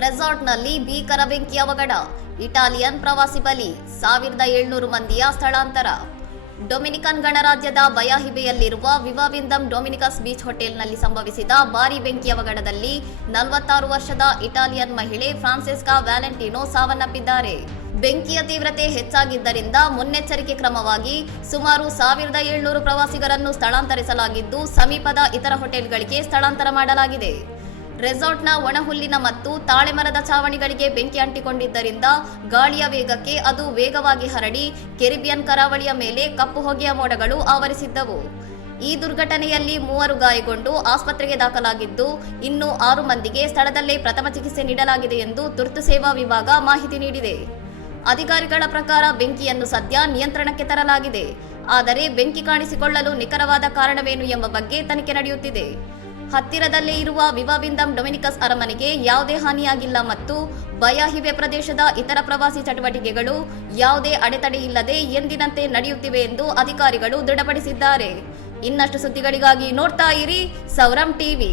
ರೆಸಾರ್ಟ್ನಲ್ಲಿ ಭೀಕರ ಬೆಂಕಿ ಅವಘಡ, ಇಟಾಲಿಯನ್ ಪ್ರವಾಸಿ ಬಲಿ, 1700 ಮಂದಿಯ ಸ್ಥಳಾಂತರ. ಡೊಮಿನಿಕನ್ ಗಣರಾಜ್ಯದ ಬಯಾಹಿಬೆಯಲ್ಲಿರುವ ವಿವಾವಿಂದಮ್ ಡೊಮಿನಿಕಸ್ ಬೀಚ್ ಹೋಟೆಲ್ನಲ್ಲಿ ಸಂಭವಿಸಿದ ಭಾರೀ ಬೆಂಕಿ ಅವಘಡದಲ್ಲಿ 46 ವರ್ಷದ ಇಟಾಲಿಯನ್ ಮಹಿಳೆ ಫ್ರಾನ್ಸೆಸ್ಕಾ ವ್ಯಾಲೆಂಟಿನೋ ಸಾವನ್ನಪ್ಪಿದ್ದಾರೆ. ಬೆಂಕಿಯ ತೀವ್ರತೆ ಹೆಚ್ಚಾಗಿದ್ದರಿಂದ ಮುನ್ನೆಚ್ಚರಿಕೆ ಕ್ರಮವಾಗಿ ಸುಮಾರು 1700 ಪ್ರವಾಸಿಗರನ್ನು ಸ್ಥಳಾಂತರಿಸಲಾಗಿದ್ದು, ಸಮೀಪದ ಇತರ ಹೋಟೆಲ್ಗಳಿಗೆ ಸ್ಥಳಾಂತರ ಮಾಡಲಾಗಿದೆ. ರೆಸಾರ್ಟ್ನ ಒಣಹುಲ್ಲಿನ ಮತ್ತು ತಾಳೆಮರದ ಛಾವಣಿಗಳಿಗೆ ಬೆಂಕಿ ಅಂಟಿಕೊಂಡಿದ್ದರಿಂದ ಗಾಳಿಯ ವೇಗಕ್ಕೆ ಅದು ವೇಗವಾಗಿ ಹರಡಿ ಕೆರಿಬಿಯನ್ ಕರಾವಳಿಯ ಮೇಲೆ ಕಪ್ಪು ಹೊಗೆಯ ಮೋಡಗಳು ಆವರಿಸಿದ್ದವು. ಈ ದುರ್ಘಟನೆಯಲ್ಲಿ 3 ಗಾಯಗೊಂಡು ಆಸ್ಪತ್ರೆಗೆ ದಾಖಲಾಗಿದ್ದು, ಇನ್ನು 6 ಮಂದಿಗೆ ಸ್ಥಳದಲ್ಲೇ ಪ್ರಥಮ ಚಿಕಿತ್ಸೆ ನೀಡಲಾಗಿದೆ ಎಂದು ತುರ್ತು ಸೇವಾ ವಿಭಾಗ ಮಾಹಿತಿ ನೀಡಿದೆ. ಅಧಿಕಾರಿಗಳ ಪ್ರಕಾರ ಬೆಂಕಿಯನ್ನು ಸದ್ಯ ನಿಯಂತ್ರಣಕ್ಕೆ ತರಲಾಗಿದೆ. ಆದರೆ ಬೆಂಕಿ ಕಾಣಿಸಿಕೊಳ್ಳಲು ನಿಖರವಾದ ಕಾರಣವೇನು ಎಂಬ ಬಗ್ಗೆ ತನಿಖೆ ನಡೆಯುತ್ತಿದೆ. ಹತ್ತಿರದಲ್ಲೇ ಇರುವ ವಿವಾವಿಂದಮ್ ಡೊಮಿನಿಕಸ್ ಅರಮನೆಗೆ ಯಾವುದೇ ಹಾನಿಯಾಗಿಲ್ಲ ಮತ್ತು ಬಯಾಹಿಬೆ ಪ್ರದೇಶದ ಇತರ ಪ್ರವಾಸಿ ಚಟುವಟಿಕೆಗಳು ಯಾವುದೇ ಅಡೆತಡೆ ಇಲ್ಲದೆ ಎಂದಿನಂತೆ ನಡೆಯುತ್ತಿವೆ ಎಂದು ಅಧಿಕಾರಿಗಳು ದೃಢಪಡಿಸಿದ್ದಾರೆ. ಇನ್ನಷ್ಟು ಸುದ್ದಿಗಳಿಗಾಗಿ ನೋಡ್ತಾ ಇರಿ ಸೌರಂ ಟಿವಿ.